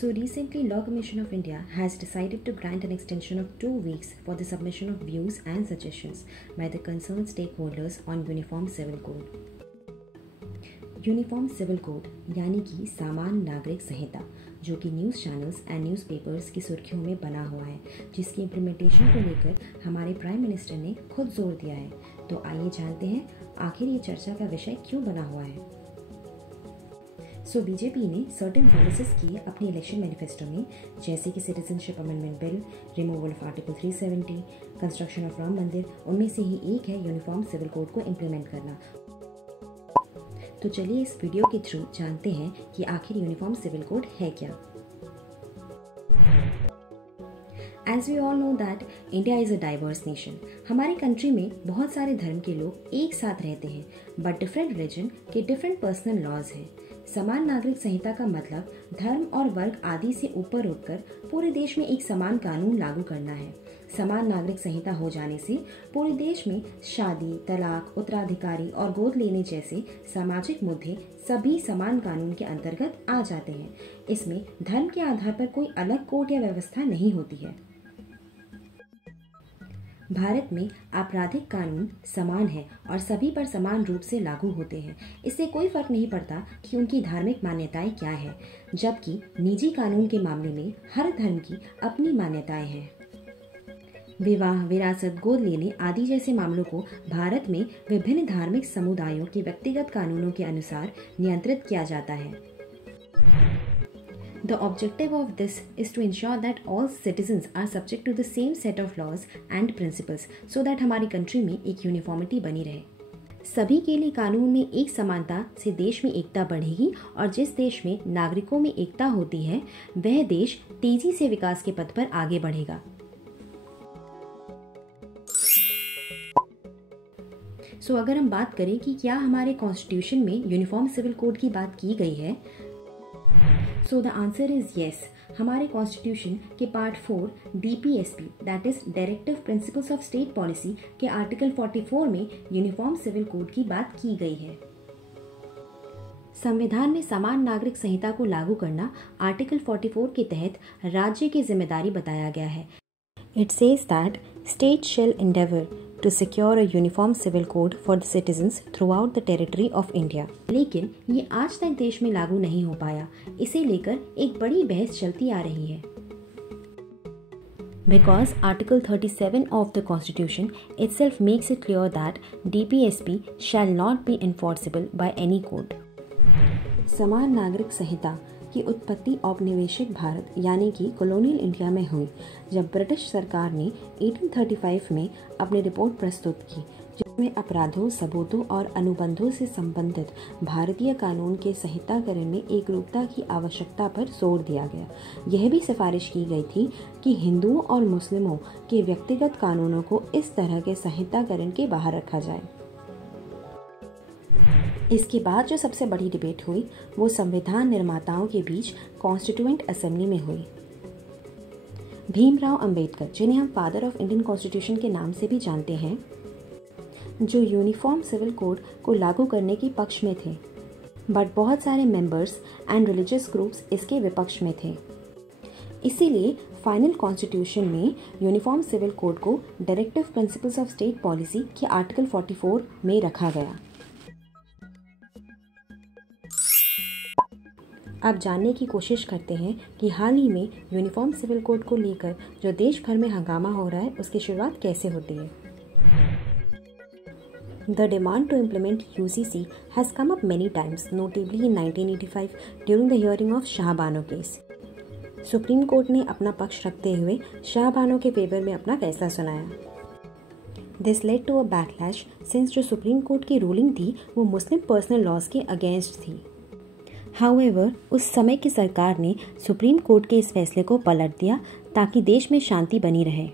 So recently, Law Commission of India has decided to grant an extension of 2 weeks for the submission of views and suggestions by the concerned stakeholders on Uniform Civil Code. Uniform civil code यानी कि सामान्य नागरिक संहिता, जो कि news channels and newspapers की सुर्खियों में बना हुआ है, जिसकी इम्प्लीमेंटेशन को लेकर हमारे प्राइम मिनिस्टर ने खुद जोर दिया है। तो आइए जानते हैं आखिर ये चर्चा का विषय क्यों बना हुआ है। बीजेपी ने सर्टेन प्रॉमिसेस किए अपने इलेक्शन मैनिफेस्टो में, जैसे कि citizenship amendment bill, removal of article 370, construction of Ram मंदिर। उनमें से ही एक है यूनिफॉर्म सिविल कोड को इम्प्लीमेंट करना। तो चलिए इस वीडियो के थ्रू जानते हैं कि आखिर यूनिफॉर्म सिविल कोड है क्या। As we all know that India is a diverse nation. हमारी कंट्री में बहुत सारे धर्म के लोग एक साथ रहते हैं, बट डिफरेंट रिलीजन के डिफरेंट पर्सनल लॉज हैं। समान नागरिक संहिता का मतलब धर्म और वर्ग आदि से ऊपर उठकर पूरे देश में एक समान कानून लागू करना है। समान नागरिक संहिता हो जाने से पूरे देश में शादी, तलाक, उत्तराधिकारी और गोद लेने जैसे सामाजिक मुद्दे सभी समान कानून के अंतर्गत आ जाते हैं। इसमें धर्म के आधार पर कोई अलग कोड या व्यवस्था नहीं होती है। भारत में आपराधिक कानून समान है और सभी पर समान रूप से लागू होते हैं। इससे कोई फर्क नहीं पड़ता कि उनकी धार्मिक मान्यताएं क्या है, जबकि निजी कानून के मामले में हर धर्म की अपनी मान्यताएं हैं। विवाह, विरासत, गोद लेने आदि जैसे मामलों को भारत में विभिन्न धार्मिक समुदायों के व्यक्तिगत कानूनों के अनुसार नियंत्रित किया जाता है। The objective of this is to ensure that all citizens are subject to the same set of laws and principles, so that हमारी कंट्री में एक यूनिफॉर्मिटी बनी रहे। सभी के लिए कानून में एक समानता से देश में एकता बढ़ेगी, और जिस देश में नागरिकों में एकता होती है वह देश तेजी से विकास के पथ पर आगे बढ़ेगा। अगर हम बात करें कि क्या हमारे कॉन्स्टिट्यूशन में यूनिफॉर्म सिविल कोड की बात की गई है, द आंसर इज येस। हमारे कॉन्स्टिट्यूशन के part 4 DPSP that is directive principles of state policy के आर्टिकल 44 में यूनिफॉर्म सिविल कोड की बात की गई है। संविधान में समान नागरिक संहिता को लागू करना आर्टिकल 44 के तहत राज्य की जिम्मेदारी बताया गया है। It says that state shell Endeavour to secure a uniform civil code for the citizens throughout the territory of India. लेकिन ये आज तक देश में लागू नहीं हो पाया। इसे लेकर एक बड़ी बहस चलती आ रही है। Because Article 37 of the Constitution itself makes it clear that DPSP shall not be enforceable by any court. समान नागरिक संहिता की उत्पत्ति औपनिवेशिक भारत यानी कि कॉलोनियल इंडिया में हुई, जब ब्रिटिश सरकार ने 1835 में अपनी रिपोर्ट प्रस्तुत की, जिसमें अपराधों, सबूतों और अनुबंधों से संबंधित भारतीय कानून के संहिताकरण में एकरूपता की आवश्यकता पर जोर दिया गया। यह भी सिफारिश की गई थी कि हिंदुओं और मुस्लिमों के व्यक्तिगत कानूनों को इस तरह के संहिताकरण के बाहर रखा जाए। इसके बाद जो सबसे बड़ी डिबेट हुई वो संविधान निर्माताओं के बीच कॉन्स्टिट्यूएंट असेंबली में हुई। भीमराव अंबेडकर, जिन्हें हम फादर ऑफ इंडियन कॉन्स्टिट्यूशन के नाम से भी जानते हैं, जो यूनिफॉर्म सिविल कोड को लागू करने के पक्ष में थे, बट बहुत सारे मेंबर्स एंड रिलीजियस ग्रुप्स इसके विपक्ष में थे। इसीलिए फाइनल कॉन्स्टिट्यूशन में यूनिफॉर्म सिविल कोड को directive principles of state policy के आर्टिकल 44 में रखा गया। अब जानने की कोशिश करते हैं कि हाल ही में यूनिफॉर्म सिविल कोड को लेकर जो देश भर में हंगामा हो रहा है उसकी शुरुआत कैसे होती है। The demand to implement UCC has come up many times, notably in 1985 during the hearing of Shah Bano case. Supreme court ने अपना पक्ष रखते हुए शाहबानो के फेवर में अपना फैसला सुनाया। This led to a backlash since जो सुप्रीम कोर्ट की रूलिंग थी वो मुस्लिम पर्सनल लॉज के अगेंस्ट थी। However, उस समय की सरकार ने सुप्रीम कोर्ट के इस फैसले को पलट दिया ताकि देश में शांति बनी रहे।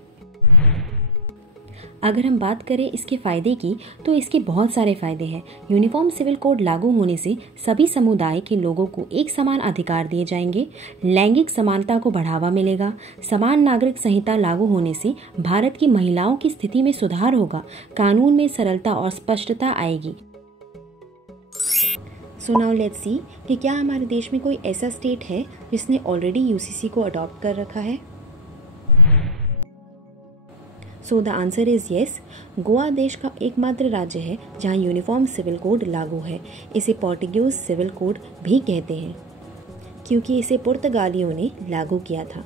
अगर हम बात करें इसके फ़ायदे की, तो इसके बहुत सारे फ़ायदे हैं। यूनिफॉर्म सिविल कोड लागू होने से सभी समुदाय के लोगों को एक समान अधिकार दिए जाएंगे, लैंगिक समानता को बढ़ावा मिलेगा, समान नागरिक संहिता लागू होने से भारत की महिलाओं की स्थिति में सुधार होगा, कानून में सरलता और स्पष्टता आएगी। सो नाउ लेट्स सी कि क्या हमारे देश में कोई ऐसा स्टेट है जिसने ऑलरेडी यूसीसी को अडॉप्ट कर रखा है। So the answer is yes. Goa देश का एकमात्र राज्य है जहां यूनिफॉर्म सिविल कोड लागू है। इसे पोर्टुगीज सिविल कोड भी कहते हैं क्योंकि इसे पुर्तगालियों ने लागू किया था।